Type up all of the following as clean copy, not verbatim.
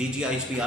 DGISPR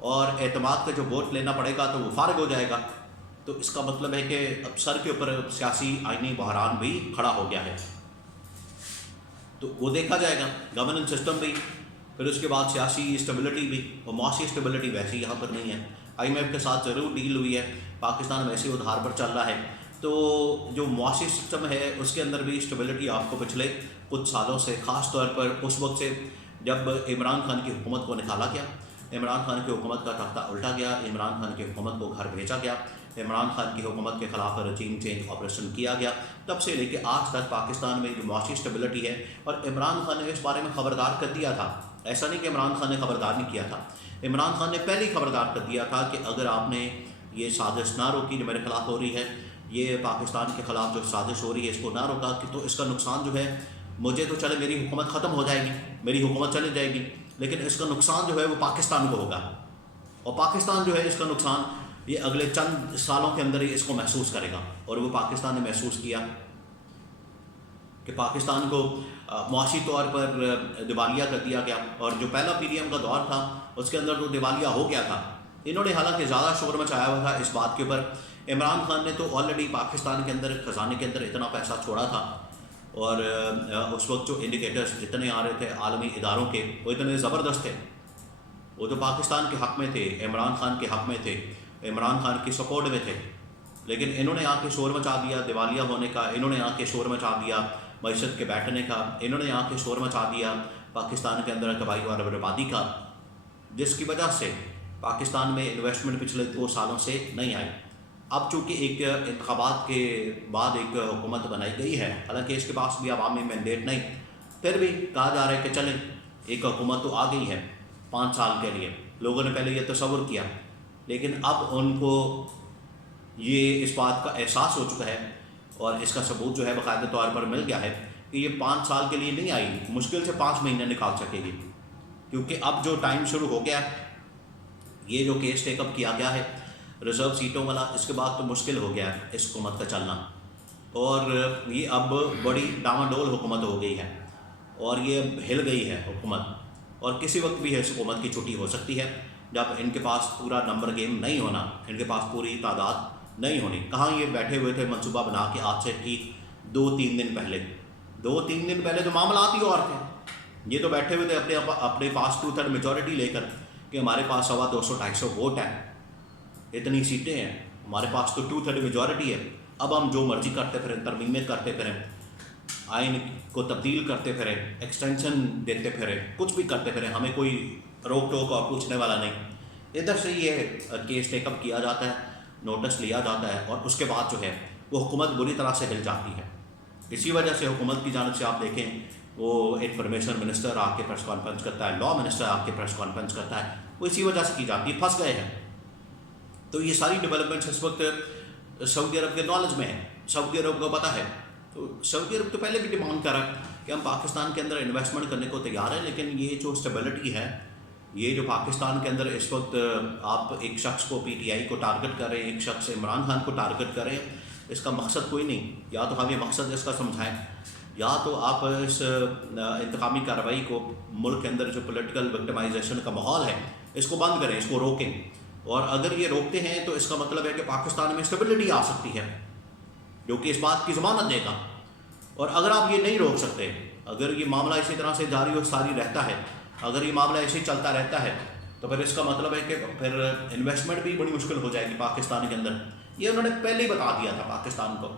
اور اعتماد کا جو ووٹ لینا پڑے گا تو وہ فارغ ہو جائے گا. تو اس کا مطلب ہے کہ اب سر کے اوپر سیاسی آئینی بحران بھی کھڑا ہو گیا ہے. تو وہ دیکھا جائے گا، گورننس سسٹم بھی، پھر اس کے بعد سیاسی اسٹیبلٹی بھی، اور معاشی اسٹیبلٹی ویسے یہاں پر نہیں ہے. IMF کے ساتھ ضرور ڈیل ہوئی ہے، پاکستان ویسے ادھار پر چل رہا ہے. تو جو معاشی سسٹم ہے اس کے اندر بھی اسٹیبلٹی آپ کو پچھلے کچھ سالوں سے، خاص طور پر اس وقت سے جب عمران خان کی حکومت کو نکالا گیا، عمران خان کی حکومت کا تختہ الٹا گیا، عمران خان کی حکومت کو گھر بھیجا گیا، عمران خان کی حکومت کے خلاف رجیم چینج آپریشن کیا گیا، تب سے لے کے آج تک پاکستان میں جو معاشی اسٹیبلٹی ہے. اور عمران خان نے اس بارے میں خبردار کر دیا تھا، ایسا نہیں کہ عمران خان نے خبردار نہیں کیا تھا، عمران خان نے پہلے ہی خبردار کر دیا تھا کہ اگر آپ نے یہ سازش نہ روکی جو میرے خلاف ہو رہی ہے، یہ پاکستان کے خلاف جو سازش ہو رہی ہے اس کو نہ روکا کہ تو اس کا نقصان جو ہے، مجھے تو چلے میری حکومت ختم ہو جائے گی، میری حکومت چلی جائے گی، لیکن اس کا نقصان جو ہے وہ پاکستان کو ہوگا. اور پاکستان جو ہے اس کا نقصان یہ اگلے چند سالوں کے اندر ہی اس کو محسوس کرے گا. اور وہ پاکستان نے محسوس کیا کہ پاکستان کو معاشی طور پر دیوالیہ کر دیا گیا. اور جو پہلا PDM کا دور تھا اس کے اندر تو دیوالیہ ہو گیا تھا. انہوں نے حالانکہ زیادہ شور مچایا ہوا تھا اس بات کے اوپر. عمران خان نے تو آلریڈی پاکستان کے اندر خزانے کے اندر اتنا پیسہ چھوڑا تھا، اور اس وقت جو انڈیکیٹرز جتنے آ رہے تھے عالمی اداروں کے وہ اتنے زبردست تھے. وہ تو پاکستان کے حق میں تھے، عمران خان کے حق میں تھے، عمران خان کی سپورٹ میں تھے. لیکن انہوں نے آ کے شور مچا دیا دیوالیہ ہونے کا، انہوں نے آ کے شور مچا دیا معیشت کے بیٹھنے کا، انہوں نے آ کے شور مچا دیا پاکستان کے اندر تباہی اور بربادی کا، جس کی وجہ سے پاکستان میں انویسٹمنٹ پچھلے 2 سالوں سے نہیں آئی. اب چونکہ ایک انتخابات کے بعد ایک حکومت بنائی گئی ہے، حالانکہ اس کے پاس بھی عوامی مینڈیٹ نہیں، پھر بھی کہا جا رہا ہے کہ چلیں ایک حکومت تو آ گئی ہے 5 سال کے لیے. لوگوں نے پہلے یہ تصور کیا، لیکن اب ان کو یہ اس بات کا احساس ہو چکا ہے، اور اس کا ثبوت جو ہے باقاعدہ طور پر مل گیا ہے کہ یہ 5 سال کے لیے نہیں آئی، مشکل سے 5 مہینے نکال سکے گی. کیونکہ اب جو ٹائم شروع ہو گیا، یہ جو کیس ٹیک اپ کیا گیا ہے ریزرو سیٹوں والا، اس کے بعد تو مشکل ہو گیا ہے اس حکومت کا چلنا. اور یہ اب بڑی ڈاواڈول حکومت ہو گئی ہے، اور یہ اب ہل گئی ہے حکومت. اور کسی وقت بھی اس حکومت کی چھٹی ہو سکتی ہے جب ان کے پاس پورا نمبر گیم نہیں ہونا، ان کے پاس پوری تعداد نہیں ہونی. کہاں یہ بیٹھے ہوئے تھے منصوبہ بنا کے آج سے ٹھیک 2-3 دن پہلے، 2-3 دن پہلے تو معاملات ہی اور تھے. یہ تو بیٹھے ہوئے تھے اپنے پاس 2/3 میجورٹی لے کر کہ ہمارے پاس 200-250 ووٹ ہیں، اتنی سیٹیں ہیں، ہمارے پاس تو 2/3 میجورٹی ہے. اب ہم جو مرضی کرتے پھریں، ترمیمیں کرتے پھریں، آئین کو تبدیل کرتے پھریں، ایکسٹینشن دیتے پھریں، کچھ بھی کرتے پھریں، ہمیں کوئی روک ٹوک اور پوچھنے والا نہیں. ادھر سے یہ کیس ٹیک اپ کیا جاتا ہے، نوٹس لیا جاتا ہے، اور اس کے بعد جو ہے وہ حکومت بری طرح سے ہل جاتی ہے. اسی وجہ سے حکومت کی جانب سے آپ دیکھیں وہ انفارمیشن منسٹر آ کے پریس کانفرنس کرتا ہے، لا منسٹر آ کے پریس کانفرنس کرتا ہے، وہ اسی وجہ سے کی جاتی ہے، پھنس گئے ہیں. تو یہ ساری ڈیولپمنٹس اس وقت سعودی عرب کے نالج میں ہے، سعودی عرب کو پتہ ہے. تو سعودی عرب تو پہلے بھی ڈیمانڈ کرا کہ ہم پاکستان کے اندر انویسٹمنٹ کرنے کو تیار ہیں، لیکن یہ جو اسٹیبلٹی ہے، یہ جو پاکستان کے اندر اس وقت آپ ایک شخص کو PTI کو ٹارگٹ کر رہے ہیں، ایک شخص عمران خان کو ٹارگٹ کر رہے ہیں، اس کا مقصد کوئی نہیں. یا تو ہم یہ مقصد اس کا سمجھائیں، یا تو آپ اس انتقامی کارروائی کو، ملک کے اندر جو پولیٹیکل وکٹمائزیشن کا ماحول ہے اس کو بند کریں، اس کو روکیں. اور اگر یہ روکتے ہیں تو اس کا مطلب ہے کہ پاکستان میں اسٹیبلٹی آ سکتی ہے، جو کہ اس بات کی ضمانت دے گا. اور اگر آپ یہ نہیں روک سکتے، اگر یہ معاملہ اسی طرح سے جاری و ساری رہتا ہے، اگر یہ معاملہ ایسے ہی چلتا رہتا ہے، تو پھر اس کا مطلب ہے کہ پھر انویسٹمنٹ بھی بڑی مشکل ہو جائے گی پاکستان کے اندر. یہ انہوں نے پہلے ہی بتا دیا تھا پاکستان کو.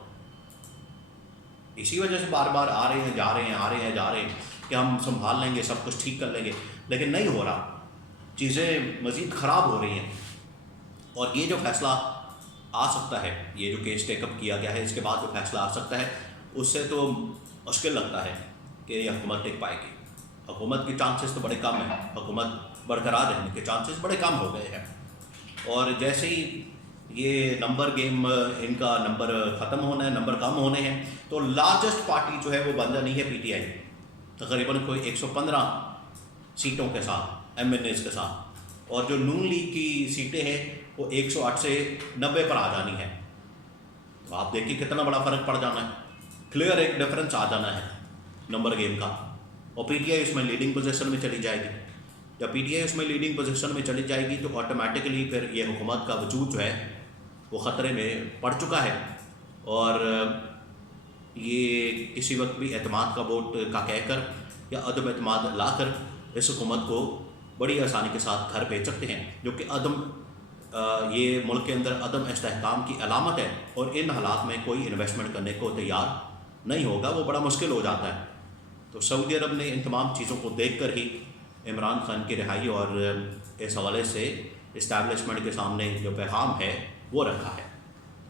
اسی وجہ سے بار بار آ رہے ہیں جا رہے ہیں، آ رہے ہیں جا رہے ہیں کہ ہم سنبھال لیں گے، سب کچھ ٹھیک کر لیں گے، لیکن نہیں ہو رہا، چیزیں مزید خراب ہو رہی ہیں. اور یہ جو فیصلہ آ سکتا ہے، یہ جو کیس ٹیک اپ کیا گیا ہے، اس کے بعد جو فیصلہ آ سکتا ہے، اس سے تو مشکل لگتا ہے کہ یہ حکومت ٹک پائے گی. حکومت کے چانسز تو بڑے کم ہیں، حکومت برقرار رہنے کے چانسز بڑے کم ہو گئے ہیں. اور جیسے ہی یہ نمبر گیم، ان کا نمبر ختم ہونا ہے، نمبر کم ہونے ہیں، تو لارجسٹ پارٹی جو ہے وہ بن جانی ہے PTI، تقریباً کوئی 115 سیٹوں کے ساتھ، MNAs کے ساتھ. اور جو نون لیگ کی سیٹیں ہیں وہ 108 سے 90 پر آ جانی ہے. تو آپ دیکھیں کتنا بڑا فرق پڑ جانا ہے، کلیئر ایک ڈفرینس آ جانا ہے نمبر گیم کا. اور PTI اس میں لیڈنگ پوزیشن میں چلی جائے گی. جب پی ٹی آئی اس میں لیڈنگ پوزیشن میں چلی جائے گی تو آٹومیٹکلی پھر یہ حکومت کا وجود جو ہے وہ خطرے میں پڑ چکا ہے، اور یہ کسی وقت بھی اعتماد کا ووٹ کا کہہ کر یا عدم اعتماد لا کر اس حکومت کو بڑی آسانی کے ساتھ گھر بھیج سکتے ہیں، جو کہ یہ ملک کے اندر عدم استحکام کی علامت ہے، اور ان حالات میں کوئی انویسٹمنٹ کرنے کو تیار نہیں ہوگا، وہ بڑا مشکل ہو جاتا ہے۔ تو سعودی عرب نے ان تمام چیزوں کو دیکھ کر ہی عمران خان کی رہائی اور اس حوالے سے اسٹیبلشمنٹ کے سامنے جو پیغام ہے وہ رکھا ہے۔